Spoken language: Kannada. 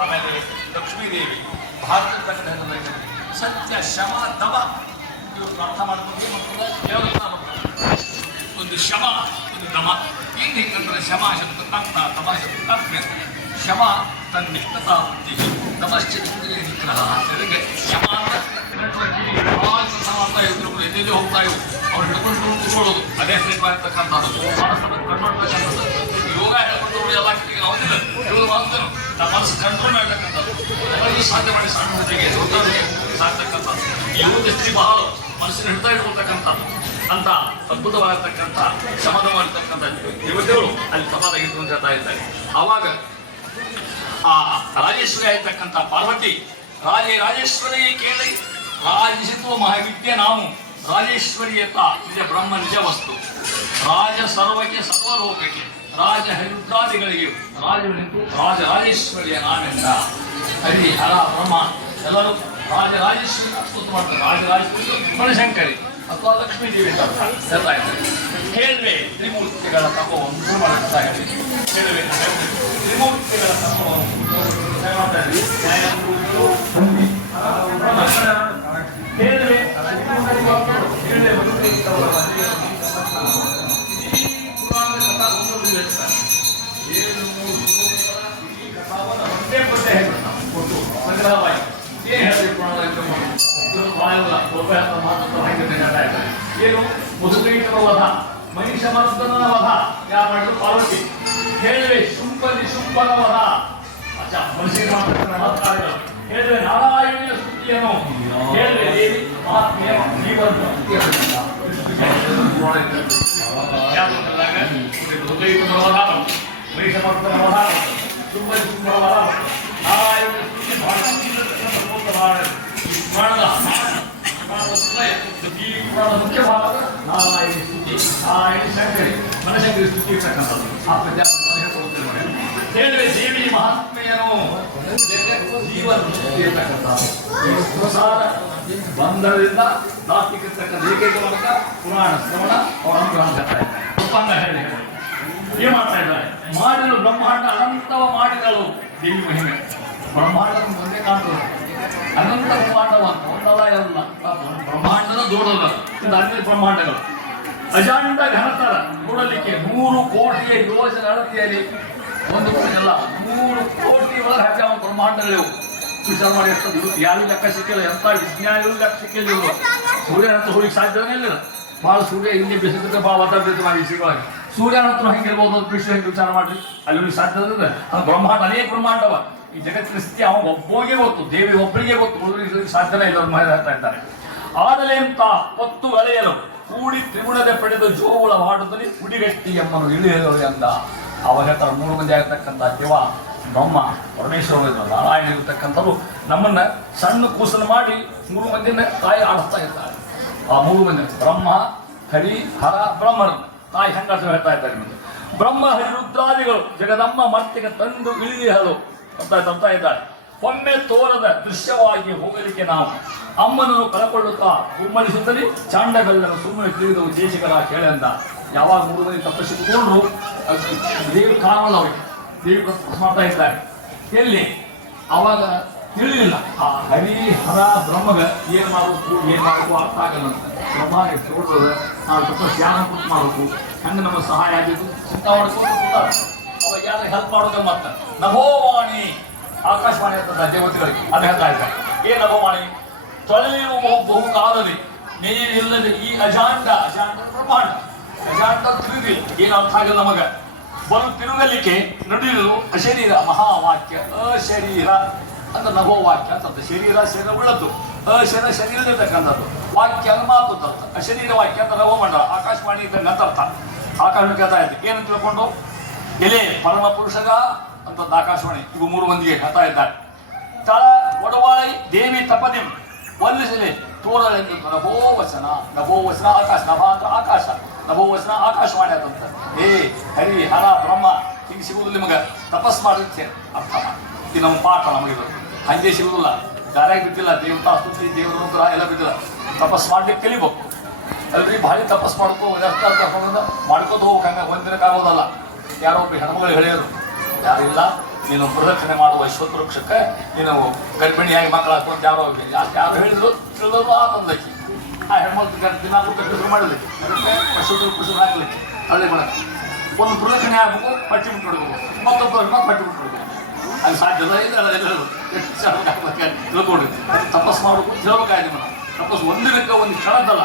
ಆಮೇಲೆ ಲಕ್ಷ್ಮೀದೇವಿ ಭಾರತದ ಸತ್ಯ ಶಮ ತಮ ಇವರು ಅರ್ಥ ಮಾಡ್ಕೊಂಡು ಒಂದು ಶಮ ಒಂದು ದಮ ಏನು ಹೇಗಂದ್ರೆ ಶಮ ಶಬ್ದ ತನ್ನ ತಮ ಶಬ್ದ ತಜ್ಞ ಶಮ ತನ್ನಿಷ್ಠತಾ ಬುದ್ಧಿ ತಮಶ್ಚ ನಿಗ್ರಹ ಜೊತೆಗೆ ಶಮ ಅಂತ ಎದೆದು ಹೋಗ್ತಾ ಇವು ಅವ್ರು ಹಿಡ್ಕೊಂಡು ಕೂತ್ಕೊಳ್ಳೋದು ಅದೇ ಶ್ರೀಪಾಗಿರ್ತಕ್ಕಂಥದ್ದು ಮನಸ್ಸನ್ನು ಕಂಡುಕೊಳ್ತಕ್ಕಂಥದ್ದು ಯೋಗ ಹೇಳ್ಕೊಂಡು ಎಲ್ಲ ಅವತ್ತಿಲ್ಲ ಯೋಗ ಮಾಡ್ತಾನೆ ನಮ್ಮ ಮನಸ್ಸು ಕಂಟ್ರೋಲ್ ಮಾಡ್ತಕ್ಕಂಥದ್ದು ಎಲ್ಲರಿಗೂ ಸಾಧ್ಯ ಮಾಡಿ ಸಣ್ಣ ಹುಟ್ಟಿಗೆ ಸಾಧ್ತಕ್ಕಂಥದ್ದು ಯೋಗ ದೃಷ್ಟಿ ಬಹಳ ಮನಸ್ಸಿನ ಹಿಡ್ತಾ ಇಟ್ಕೊಳ್ತಕ್ಕಂಥದ್ದು ಅಂತ ಅದ್ಭುತವಾಗಿರ್ತಕ್ಕಂಥ ಶಮನವಾಗಿರ್ತಕ್ಕಂಥ ದೇವತೆಗಳು ಅಲ್ಲಿ ಸಮಾಧಾಗಿತ್ತು ಅಂತ ಹೇಳ್ತಾ ಇದ್ದಾರೆ. ಆವಾಗ ಆ ರಾಜೇಶ್ವರಿ ಆಗಿರ್ತಕ್ಕಂಥ ಪಾರ್ವತಿ ರಾಜೇಶ್ವರಿ ಕೇಳಿ ರಾಜಿಸುವ ಮಹಾವಿದ್ಯೆ ನಾವು ರಾಜೇಶ್ವರಿಯತ ನಿಜ ಬ್ರಹ್ಮ ನಿಜ ವಸ್ತು ರಾಜ ಸರ್ವಕ್ಕೆ ಸರ್ವಲೋಕಕ್ಕೆ ರಾಜ ಹರಿದ್ರಾದಿಗಳಿಗೆ ರಾಜನಿಂತು ರಾಜೇಶ್ವರಿಯ ನಾನೆಂದ ಹರಿ ಹರ ಬ್ರಹ್ಮ ಎಲ್ಲರೂ ರಾಜೇಶ್ವರಿ ಸ್ತುತಿ ಮಾಡ್ತಾರೆ. ರಾಜೇಶ್ವರಿ ಬನಶಂಕರಿ ಅಥವಾ ಲಕ್ಷ್ಮೀದೇವಿ ಅಂತ ಹೇಳ್ತಾ ಇದ್ದಾರೆ. ಕೇಳ್ವೆ ತ್ರಿಮೂರ್ತಿಗಳ ತಪವನ್ನು ಮಾಡ್ತಾ ಹೇಳಿ ಕೇಳ್ವೆ ತ್ರಿಮೂರ್ತಿಗಳ ತಪವನ್ನು ಕೇಳ್ವೆ ಏನು ಮುದುಕೈತರ ವಧ ಮಹಿಷ ಮರ್ದನ ವಧ ಯಾರು ಮಾಡಿದ್ರು ಪಾರ್ವತಿ. ಕೇಳುವೆ ಶುಂಭನ ವಧ ಮನುಷ್ಯರಿಗೆ ಮಾತಾಡಿದರು. ಕೇಳುವೆ ನಾರಾಯಣಿಯ ಸ್ತುತಿಯನ್ನು ಕೇಳುವೆ ದೇವಿ ಆತ್ಮೀಯ ಜೀವನ ಮುದುಕೈತರ ವಧ ಮಹಿಷ ಮರ್ದನ ವಧ ಶುಂಭನ ವಧ ನಾರಾಯಣಿಯ ಸ್ತುತಿ ಮುಖ್ಯ ಭಾಗ ನಾರಾಯಣ ಸ್ತುತಿ ನಾರಾಯಣ ಶಂಕರಿ ಮನಶಂಕರಿ ಸ್ತುತಿ ಇರ್ತಕ್ಕಂಥದ್ದು ಆ ಹೇಳಿದ್ರೆ ದೇವಿ ಮಹಾತ್ಮೆಯನ್ನು ಜೀವನ ಸಂಸಾರ ಬಂಧನದಿಂದ ನಾಸ್ತಿಕಿರ್ತಕ್ಕಂಥ ಏಕೈಕ ಮೂಲಕ ಪುರಾಣ ಶ್ರವಣ ಅವರ ಅನುಗ್ರಹ ಮಾಡ್ತಾ ಇದ್ದಾರೆ. ಒಪ್ಪಂದ ಹೇಳಿ ಏನ್ ಮಾಡ್ತಾ ಇದ್ದಾರೆ? ಮಾಡಿದ್ರು ಬ್ರಹ್ಮಾಂಡ ಅನಂತವ ಮಾಡಿದಳು ದೇವಿ ಮಹಿಮೆ. ಬ್ರಹ್ಮಾಂಡ ಮುಂದೆ ಕಾಣ್ತದೆ ಅನಂತ ಬ್ರಹ್ಮಾಂಡವ ಅಂತ ಒಂದಲ್ಲ ಎಲ್ಲ ಬ್ರಹ್ಮಾಂಡದ ದೊಡ್ಡದ ಅನೇಕ ಬ್ರಹ್ಮಾಂಡಗಳು ಅಜಾಂಡ ಘನತರ ನೋಡಲಿಕ್ಕೆ 100 ಕೋಟಿಯ ಯೋಜನೆ ಅಳತೆಯಲ್ಲಿ ಒಂದು ಎಲ್ಲ 100 ಕೋಟಿ ಒಳಗೆ ಹಾಕಿ ಬ್ರಹ್ಮಾಂಡಗಳು ವಿಚಾರ ಮಾಡಿ ಇರ್ತದೆ. ಇವತ್ತು ಯಾರು ಲೆಕ್ಕ ಸಿಕ್ಕಿಲ್ಲ, ಎಂತ ವಿಜ್ಞಾನಿಗಳು ಲೆಕ್ಕ ಸಿಕ್ಕಿಲ್ಲ. ಇವರು ಸೂರ್ಯನ ಹತ್ರ ಹೋಗಿ ಸಾಧ್ಯನೇ ಇಲ್ಲ. ಭಾಳ ಸೂರ್ಯ ಇಲ್ಲಿ ಬಿಸಿಲಿದ್ರೆ ಭಾಳ ಒದ್ದಾಡ್ತೈತೆ ಮಾಡಿ ವಿಷಯವಾಗಿ. ಸೂರ್ಯನ ಹತ್ರ ಹೆಂಗಿರ್ಬೋದು ಅಂತ ವಿಷಯ ಹೆಂಗೆ ವಿಚಾರ ಮಾಡ್ರಿ. ಅಲ್ಲಿ ಹೋಗಿ ಸಾಧ್ಯ ಅದು ಬ್ರಹ್ಮಾಂಡ ಅನೇಕ ಬ್ರಹ್ಮಾಂಡವ ಈ ಜಗತ್ತಿನ ಸ್ಥಿತಿ ಅವನು ಒಬ್ಬನಿಗೆ ಗೊತ್ತು, ದೇವಿ ಒಬ್ಬರಿಗೆ ಗೊತ್ತು, ಉಳಿದ ಸಾಧ್ಯನೇ ಇಲ್ಲ ಅವ್ರು ಮಹಿಳೆ ಹೇಳ್ತಾ ಇದ್ದಾರೆ. ಆದಲೇ ಅಂತ ಹೊತ್ತು ಅಲೆಯಲು ಕೂಡಿ ತ್ರಿಗುಣದ ಪಡೆದು ಜೋಗುಳ ಮಾಡುತ್ತಲೇ ಕುಡಿಗಟ್ಟಿ ಎಮ್ಮನು ಇಳಿಯಲು ಎಂದ. ಅವಾಗ ಹೇಳ್ತಾರೆ 3 ಮಂದಿ ಆಗಿರ್ತಕ್ಕಂಥ ಶಿವ ಬ್ರಹ್ಮ ಪರಮೇಶ್ವರ ನಾರಾಯಣ ಇರ್ತಕ್ಕಂಥವ್ರು ನಮ್ಮನ್ನ ಸಣ್ಣ ಕೂಸನ್ನು ಮಾಡಿ 3 ಮಂದಿನ ತಾಯಿ ಆಡಿಸ್ತಾ ಇದ್ದಾರೆ. ಆ 3 ಮಂದಿ ಬ್ರಹ್ಮ ಹರಿ ಹರ ಬ್ರಹ್ಮನ ತಾಯಿ ಹೆಂಗ ಹೇಳ್ತಾ ಇದ್ದಾರೆ. ಬ್ರಹ್ಮ ಹರಿರುದ್ರಾದಿಗಳು ಜಗದಮ್ಮ ಮರ್ತಿಗೆ ತಂದು ಇಳಿಯಲು ಅಂತ ಇದ್ದಾರೆ. ಒಮ್ಮೆ ತೋರದ ದೃಶ್ಯವಾಗಿ ಹೋಗಲಿಕ್ಕೆ ನಾವು ಅಮ್ಮನನ್ನು ಕಳಕೊಳ್ಳುತ್ತಾ ಉಮ್ಮಳಿಸುತ್ತಲೇ ಚಾಂಡಗಲ್ಲನ್ನು ಸುಮ್ಮನೆ ತಿಳಿದವು ದೇಶಿಗರ ಕೇಳೆಂದ. ಯಾವಾಗ 3 ಮಂದಿ ತಪಸ್ಸಿ ಕೂತ್ಕೊಂಡ್ರು ದೇವಿ ಕಾಣಲ್ಲ ಅವರಿಗೆ, ದೇವಿ ಮಾಡ್ತಾ ಇದ್ದಾರೆ. ಎಲ್ಲಿ ಅವಾಗ ತಿಳಿಲಿಲ್ಲ ಆ ಹರಿ ಹರ ಬ್ರಹ್ಮಗ ಏನು ಮಾಡಬೇಕು ಅರ್ಥ ಆಗಲ್ಲ ಅಂತ. ಬ್ರಹ್ಮ ನೋಡ್ಬೋದು ನಾವು ತಪಸ್ಸು ಧ್ಯಾನ ಕೂತು ಮಾಡಬೇಕು, ಹಂಗೆ ನಮಗೆ ಸಹಾಯ ಆಗಿದ್ದು ಚಿಂತ ಮಾಡ್ಕೊಂಡು ಕೂತಾರೆ. ಅವಾಗ ಯಾರಿಗೆ ಹೆಲ್ಪ್ ಮಾಡೋದು ಮತ್ತೆ ನಭೋವಾಣಿ ಆಕಾಶವಾಣಿ ಅಂತ ದೇವತೆಗಳಿಗೆ ಅದು ಹೇಳ್ತಾ ಇದ್ದಾರೆ. ಏನ್ ನಭೋವಾಣಿ ತೊಳೆಯುವ ಬಹುಕಾಲದಲ್ಲಿ ನೀರಿಲ್ಲದೆ ಈ ಅಜಾಂಡ ಬ್ರಹ್ಮಾಂಡ ಅಜಾಂಡ ತಿಳಿದಿ ಏನು ಅರ್ಥ ಆಗಲ್ಲ ನಮಗ. ಬಲು ತಿರುಗಲಿಕ್ಕೆ ನಡೆಯುವುದು ಅಶರೀರ ಮಹಾವಾಕ್ಯ ಅಶರೀರ ಅಂತ ನಭೋವಾಕ್ಯ ಅಂತದ್ದು. ಶರೀರ ಉಳ್ಳದ್ದು, ಶರೀರ ಇರ್ತಕ್ಕಂಥದ್ದು, ವಾಕ್ಯ ಅಂದ್ರೆ ಮಾತು ಅರ್ಥ, ಅಶರೀರ ವಾಕ್ಯ ಅಂತ ನಭೋಮಂಡಲ ಆಕಾಶವಾಣಿ ಇದ್ದಂಗೆ ಅಂತ ಅರ್ಥ. ಆಕಾಶ ಕೇಳ್ತಾ ಇದ್ದೆ ಏನು ತಿಳ್ಕೊಂಡು ಎಲೆ ಪರಮ ಪುರುಷಗ ಅಂತ ಆಕಾಶವಾಣಿ ಇವು 3 ಮಂದಿಗೆ ಹೇಳ್ತಾ ಇದ್ದಾರೆ. ತಳ ಒಡವಾಳಿ ದೇವಿ ತಪದಿಂ ಒಲ್ಲಿಸಲಿ ತೋರಳೆಂದು ನಭೋವಚನ ಆಕಾಶ ನಭ ಅಂತ ಆಕಾಶ ನಭೋವಚನ ಆಕಾಶವಾಣಿ ಅಂತ. ಹರಿ ಹರ ಬ್ರಹ್ಮ ಹಿಂಗೆ ಸಿಗುವುದು ನಿಮಗೆ ತಪಸ್ ಮಾಡಿರುತ್ತೆ ಅರ್ಥ ಮಾಡಿ. ಇದು ನಮ್ಮ ಪಾಠ ನಮಗೆ ಹಂಗೆ ಸಿಗುವುದಿಲ್ಲ, ದಾರ್ಯಾಗ ಬಿದ್ದಿಲ್ಲ. ದೇವತಾ ಸ್ತುತಿ ದೇವರ ಅನುಗ್ರಹ ಎಲ್ಲ ಬಿದ್ದಿಲ್ಲ. ತಪಸ್ ಮಾಡ್ಲಿಕ್ಕೆ ಕಲಿಬೇಕು ಅಲ್ರಿ. ಭಾರಿ ತಪಸ್ ಮಾಡ್ಕೋ ಮಾಡ್ಕೋತ ಹೋಗ್ಬೇಕು. ಹಂಗೆ ಒಂದಿನಕ್ಕೆ ಆಗೋದಲ್ಲ. ಯಾರೋ ಒಬ್ಬ ಹೆಣ್ಮಗಳು ಹೇಳಿದ್ರು, ಯಾರಿಲ್ಲ ನೀನು ಪ್ರದಕ್ಷಿಣೆ ಮಾಡುವ ಅಶ್ವತ್ಥ ವೃಕ್ಷಕ್ಕೆ ನೀನು ಗರ್ಭಿಣಿಯಾಗಿ ಮಕ್ಕಳ ಹಾಕೊಂಡು ಯಾರೋ ಯಾರು ಹೇಳಿದ್ರು ತಿಳಿದವರು ಆ ತಂದಕ್ಕೆ ಆ ಹೆಣ್ಮಕ್ಳು ದಿನಾಲು ಶುರು ಮಾಡಲಿಕ್ಕೆ ಅದಕ್ಕೆ ಅಶ್ವತ್ಥ ವೃಕ್ಷ ಹಾಕಲಿಕ್ಕೆ ಹಳ್ಳಿ ಬಳಕೆ ಒಂದು ಪ್ರದಕ್ಷಿಣೆ ಆಗಬೇಕು ಪಟ್ಟಿ ಬಿಟ್ಬಿಡ್ಬೇಕು ಮತ್ತೊಬ್ಬ ಪಟ್ಟಿ ಬಿಟ್ಬಿಡ್ಬೇಕು ಅದು ಸಾಧ್ಯದ ಇಲ್ಲ ತಿಳ್ಕೊಂಡಿದ್ವಿ ತಪಸ್ಸು ಮಾಡಬೇಕು ಹೇಳ್ಬೇಕಾಯ್ತು ತಪಸ್ಸು ಒಂದು ಲೆಕ್ಕ ಒಂದು ಕ್ಷಣದಲ್ಲ